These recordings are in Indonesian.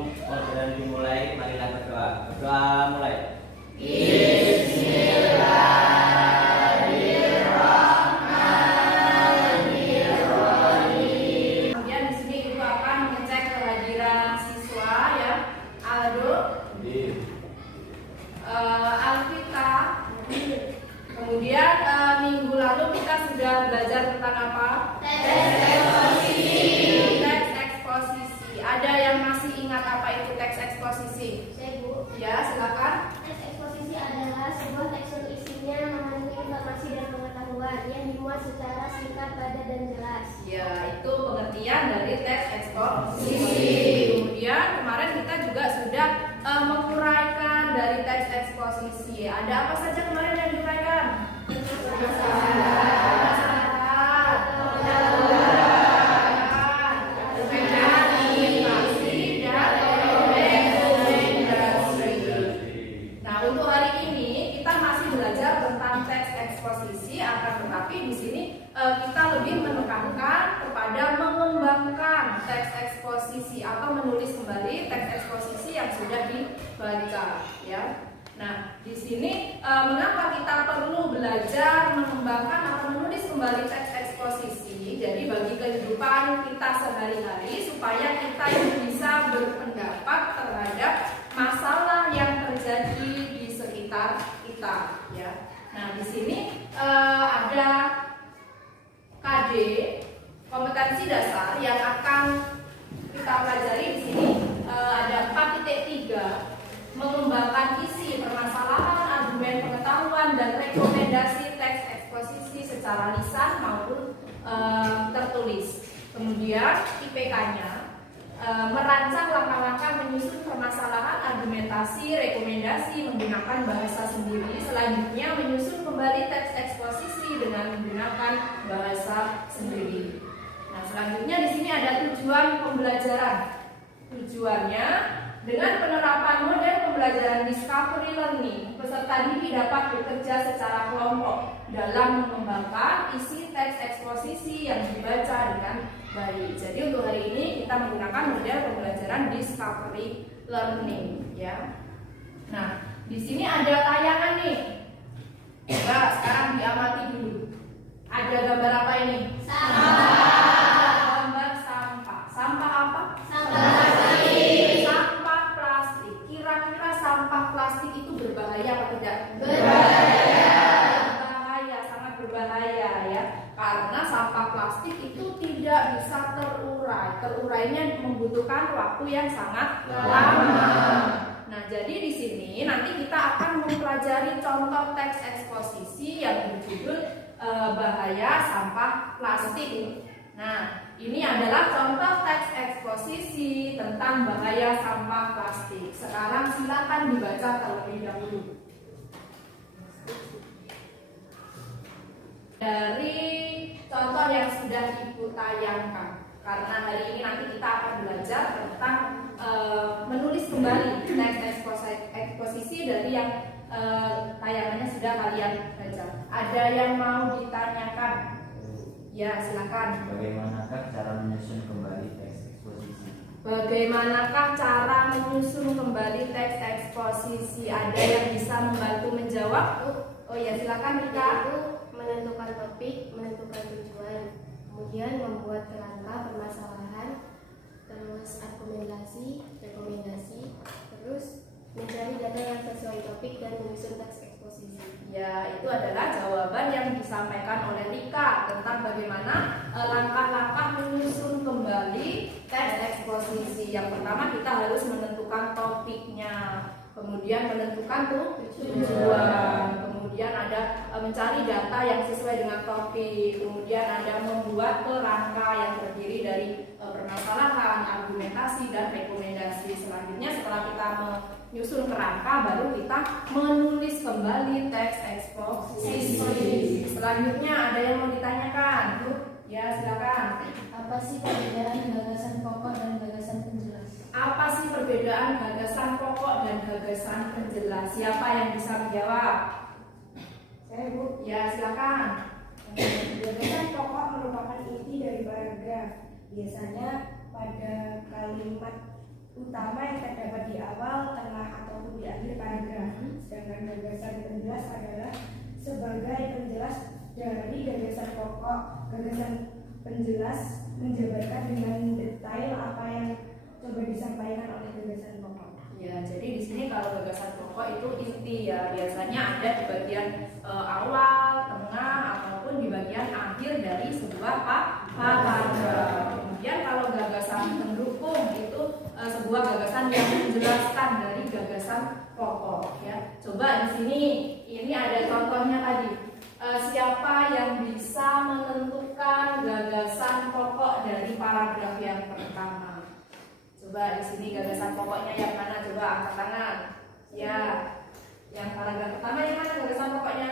Sebelum pelajaran dimulai, marilah berdoa. Berdoa mulai. Bismillahirrahmanirrahim. Kemudian di sini ibu akan mengecek kehadiran siswa ya. Aldo, Alvita. Kemudian minggu lalu kita sudah belajar tentang apa? Teks eksposisi. Ada yang masih ingat apa itu teks eksposisi? Saya Bu. Ya, silakan. Teks eksposisi adalah sebuah teks yang isinya mengandung informasi dan pengetahuan yang dimuat secara singkat, padat, dan jelas. Ya, itu pengertian dari teks eksposisi. Kemudian kemarin kita juga sudah menguraikan dari teks eksposisi. Ada apa saja kemarin yang diuraikan? Nah, untuk hari ini kita masih belajar tentang teks eksposisi, akan tetapi di sini kita lebih menekankan kepada mengembangkan teks eksposisi atau menulis kembali teks eksposisi yang sudah dibaca, ya. Nah, di sini mengapa kita perlu belajar mengembangkan atau menulis kembali teks eksposisi? Jadi bagi kehidupan kita sehari-hari supaya kita bisa berpendapat terhadap masalah yang terjadi di sekitar kita, ya. Nah, di sini ada KD, kompetensi dasar yang akan kita pelajari di sini. Ada 4.3, mengembangkan isi permasalahan, argumen pengetahuan, dan rekomendasi teks eksposisi secara lisan maupun tertulis. Kemudian IPK-nya merancang langkah-langkah menyusun permasalahan, argumentasi, rekomendasi menggunakan bahasa sendiri. Selanjutnya menyusun kembali teks eksposisi dengan menggunakan bahasa sendiri. Nah, selanjutnya di sini ada tujuan pembelajaran. Tujuannya dengan penerapan model pembelajaran discovery learning, peserta didik dapat bekerja secara kelompok dalam mengembangkan isi teks eksposisi yang dibaca dengan baik. Jadi untuk hari ini kita menggunakan model pembelajaran discovery learning, ya. Nah, di sini ada tayangan nih. Coba sekarang diamati dulu. Ada gambar apa ini? Gambar sampah. Sampah apa? Sampah plastik. Kira-kira sampah plastik itu berbahaya apa tidak? Berbahaya, sangat berbahaya, ya. Karena sampah plastik itu tidak bisa terurai. Terurainya membutuhkan waktu yang sangat lama. Nah, jadi di sini nanti kita akan mempelajari contoh teks eksposisi yang berjudul bahaya sampah plastik. Nah, ini adalah contoh teks eksposisi tentang bahaya sampah plastik. Sekarang silakan dibaca terlebih dahulu. Dari contoh yang sudah Ibu tayangkan. Karena hari ini nanti kita akan belajar tentang menulis kembali teks eksposisi dari yang tayangannya sudah kalian baca. Ada yang mau ditanyakan? Ya, silakan. Bagaimanakah cara menyusun kembali teks eksposisi? Bagaimanakah cara menyusun kembali teks eksposisi? Ada yang bisa membantu menjawab? Oh ya, silakan Rika. Yaitu menentukan topik, menentukan tujuan, kemudian membuat kerangka permasalahan, terus argumentasi, rekomendasi, terus mencari data yang sesuai topik dan menyusun teks eksposisi. Ya, itu adalah jawaban yang disampaikan oleh Rika tentang bagaimana langkah-langkah menyusun kembali teks eksposisi. Yang pertama kita harus menentukan topiknya, kemudian menentukan tujuan, kemudian ada mencari data yang sesuai dengan topik, kemudian ada membuat kerangka yang terdiri dari permasalahan, argumentasi, dan rekomendasi. Selanjutnya setelah kita menyusun kerangka, baru kita menulis kembali teks eksposisi. Selanjutnya ada yang mau ditanyakan? Ya, silakan. Apa sih perbedaan gagasan pokok dan gagasan penjelas? Apa sih perbedaan gagasan pokok dan gagasan penjelas? Siapa yang bisa menjawab? Saya Bu. Ya, silakan. Gagasan pokok merupakan inti dari paragraf. Biasanya pada kalimat utama yang Sedangkan gagasan penjelas adalah sebagai penjelas dari gagasan pokok. Gagasan penjelas menjabarkan dengan detail apa yang coba disampaikan oleh gagasan pokok. Ya, jadi di sini kalau gagasan pokok itu inti ya, biasanya ada di bagian awal, tengah, ataupun di bagian akhir dari sebuah paragraf. Kemudian kalau gagasan pendukung itu sebuah gagasan yang menjelaskan dari gagasan pokok ya. Coba di sini ini ada contohnya tadi. Siapa yang bisa menentukan gagasan pokok dari paragraf yang pertama? Coba di sini gagasan pokoknya yang mana? Coba angkat tangan. Ya, yang paragraf pertama yang mana gagasan pokoknya?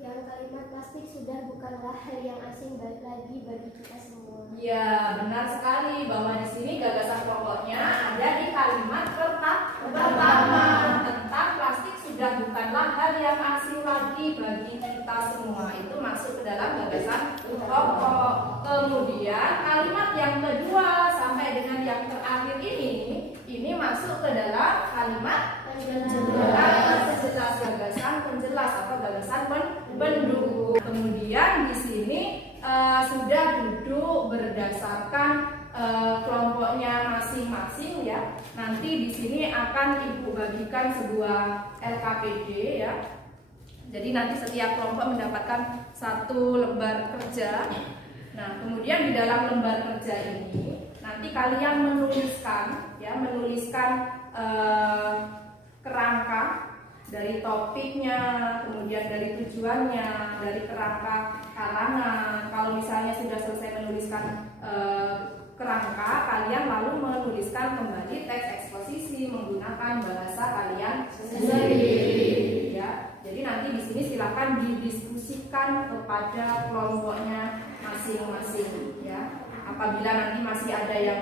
Yang kalimat plastik sudah bukanlah hal yang asing lagi bagi kita semua. Ya, benar sekali bahwa di sini gagasan pokoknya ada di kalimat pertama tentang plastik sudah bukanlah hal yang asing lagi bagi kita semua. Itu masuk ke dalam gagasan pokok. Kemudian kalimat yang kedua sampai dengan yang terakhir ini masuk ke dalam kalimat penjelas, gagasan penjelas atau gagasan pendukung. Kemudian di sini sudah duduk berdasarkan kelompoknya masing-masing ya. Nanti di sini akan Ibu bagikan sebuah LKPD ya. Jadi nanti setiap kelompok mendapatkan satu lembar kerja. Nah, kemudian di dalam lembar kerja ini nanti kalian menuliskan kerangka dari topiknya, kemudian dari tujuannya, dari kerangka karangan. Kalau misalnya sudah selesai menuliskan kerangka, kalian lalu menuliskan kembali teks eksposisi menggunakan bahasa kalian sendiri. Ya, jadi nanti di sini silakan didiskusikan kepada kelompoknya masing-masing. Ya, apabila nanti masih ada yang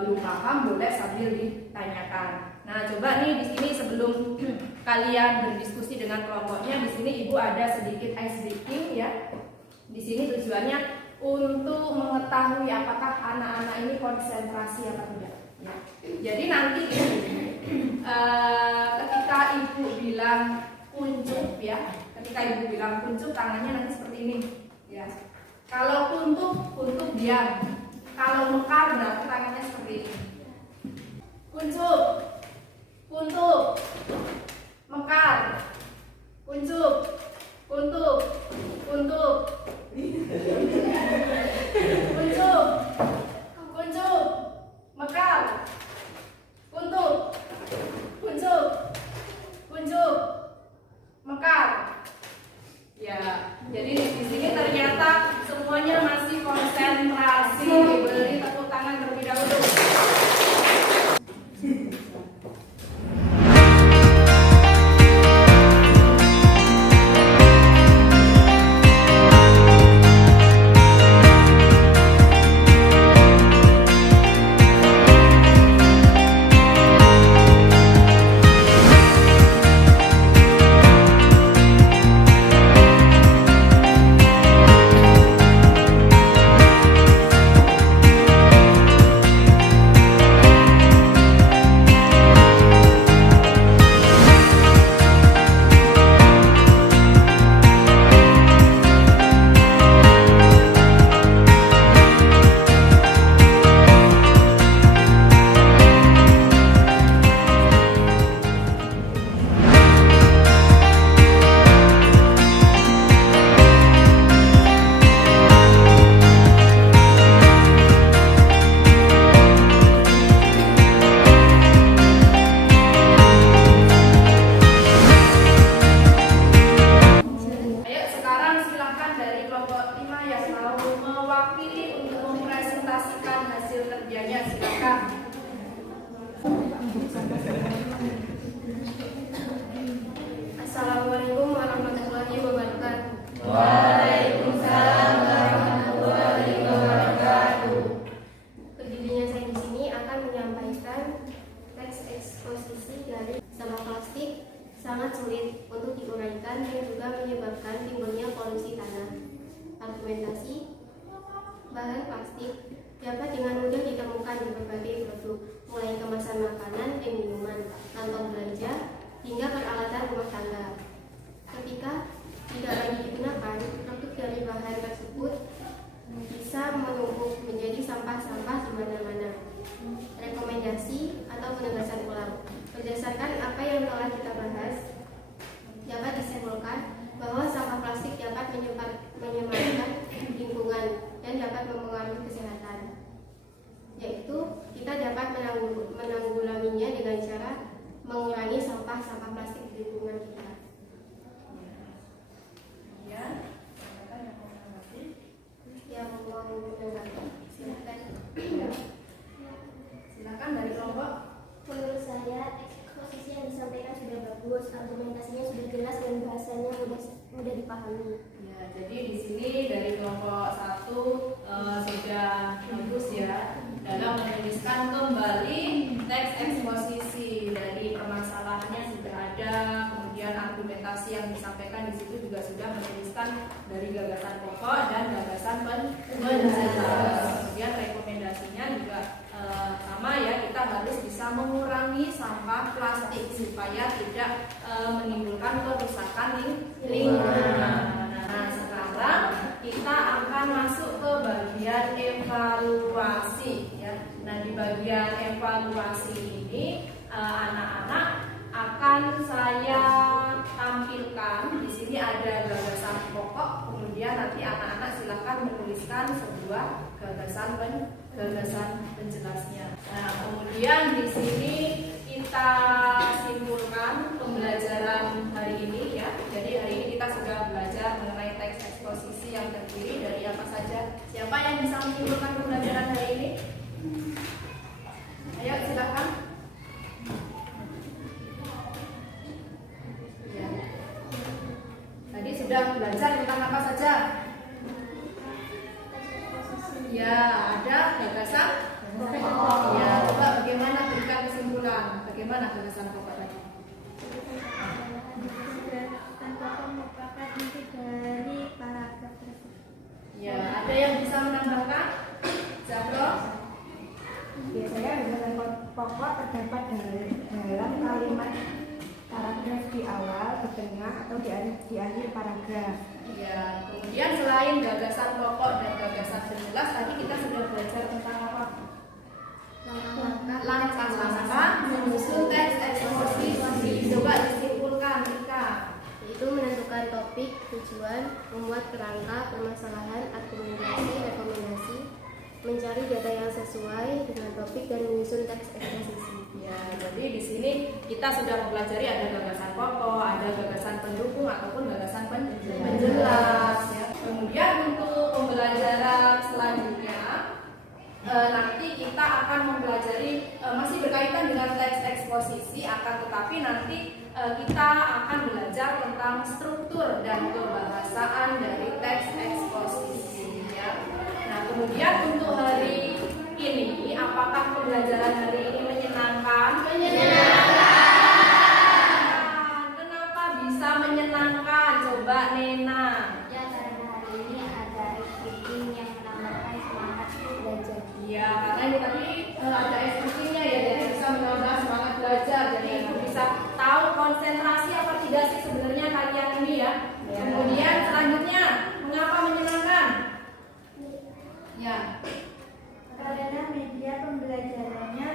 belum paham, boleh sambil ditanyakan. Nah, coba nih di sini sebelum kalian berdiskusi dengan kelompoknya, di sini Ibu ada sedikit ice breaking ya. Di sini tujuannya untuk mengetahui apakah anak-anak ini konsentrasi atau tidak. Ya. Jadi nanti ketika Ibu bilang kuncup ya, ketika Ibu bilang kuncup tangannya nanti seperti ini. Ya. Kalau kuntup diam. Kalau mekar berarti tangannya seperti ini. Kuncup, kuntup, mekar, kuncup, kuntup, kuntup, kuncup, kuncup, mekar, kuntup, kuncup, kuncup, mekar. Ya, jadi di sini ternyata semuanya masih konsentrasi. Beri tepuk tangan terlebih dahulu. Assalamualaikum warahmatullahi wabarakatuh. Waalaikumsalam warahmatullahi wabarakatuh. Berdirinya saya di sini akan menyampaikan teks eksposisi dari sampah plastik sangat sulit untuk diuraikan dan juga menyebabkan timbulnya polusi tanah. Argumentasi, bahan plastik dapat dengan mudah ditemukan di berbagai produk, mulai kemasan makanan dan minuman, kantong belanja, hingga peralatan rumah tangga. Ketika tidak lagi digunakan, produk dari bahan tersebut bisa menumpuk menjadi sampah-sampah di mana-mana. Rekomendasi atau penegasan ulang. Berdasarkan apa yang telah kita bahas, dapat disimpulkan bahwa sampah plastik dapat menyebarkan lingkungan dan dapat mempengaruhi kesehatan. Yaitu kita dapat menanggulanginya dengan cara mengurangi sampah-sampah plastik di lingkungan kita. Kemudian, silakan yang mau menanggapi. Yang mau menanggapi, silakan. Silakan dari kelompok. Menurut saya, eksposisi yang disampaikan sudah bagus, argumentasinya sudah jelas dan bahasanya mudah dipahami. Ya, jadi di sini dari kelompok 1 sudah bagus ya dalam menuliskan kembali teks eksposisi dari permasalahannya sudah ada, kemudian argumentasi yang disampaikan di situ juga sudah menuliskan dari gagasan pokok dan gagasan penjelas. Kemudian rekomendasinya juga sama ya, kita harus bisa mengurangi sampah plastik supaya tidak menimbulkan kerusakan lingkungan. Nah, sekarang kita akan masuk ke bagian evaluasi ya. Nah, di bagian evaluasi ini anak-anak akan saya tampilkan. Di sini ada gagasan pokok, kemudian nanti anak-anak silakan menuliskan sebuah gagasan penjelasnya. Nah, kemudian di sini kita simpulkan pembelajaran hari ini ya. Jadi hari ini kita sudah belajar mengenai teks eksposisi yang terdiri dari apa saja. Siapa yang bisa menyimpulkan pembelajaran hari ini? Ayo silakan. Ya. Tadi sudah belajar tentang apa saja? Ya, ada gagasan pokok. Ya, coba bagaimana berikan kesimpulan? Bagaimana gagasan pokok tadi? Gagasan pokok merupakan inti dari paragraf tersebut. Ya, ada yang bisa menambahkan? Zahro? Biasanya gagasan pokok terdapat dalam kalimat paragraf di awal, di tengah, atau di akhir paragraf. Ya, kemudian selain gagasan pokok dan gagasan penjelas, tadi kita sudah belajar tentang apa? Langkah-langkah menyusun teks eksposisi. Coba disimpulkan, Rika. Yaitu menentukan topik, tujuan, membuat kerangka, permasalahan, argumentasi, rekomendasi, mencari data yang sesuai dengan topik dan menyusun teks eksposisi. Ya, jadi di sini kita sudah mempelajari ada gagasan pokok, ada gagasan pendukung ataupun gagasan penjelas. Ya. Kemudian untuk pembelajaran selanjutnya nanti kita akan mempelajari masih berkaitan dengan teks eksposisi, akan tetapi nanti kita akan belajar tentang struktur dan kebahasaan dari teks eksposisi. Ya. Nah, kemudian untuk hari ini, apakah pembelajaran hari ini menyenangkan? Menyenangkan. Kenapa bisa menyenangkan? Coba Nena. Ya, karena hari ini ada speaking yang menambahkan semangat belajar. Ya, karena ini tadi ada SPP-nya ya, jadi bisa menambah semangat belajar. Jadi ibu bisa tahu konsentrasi apa tidak sih sebenarnya kalian ini ya. Kemudian selanjutnya, mengapa menyenangkan? Ya. Karena media pembelajarannya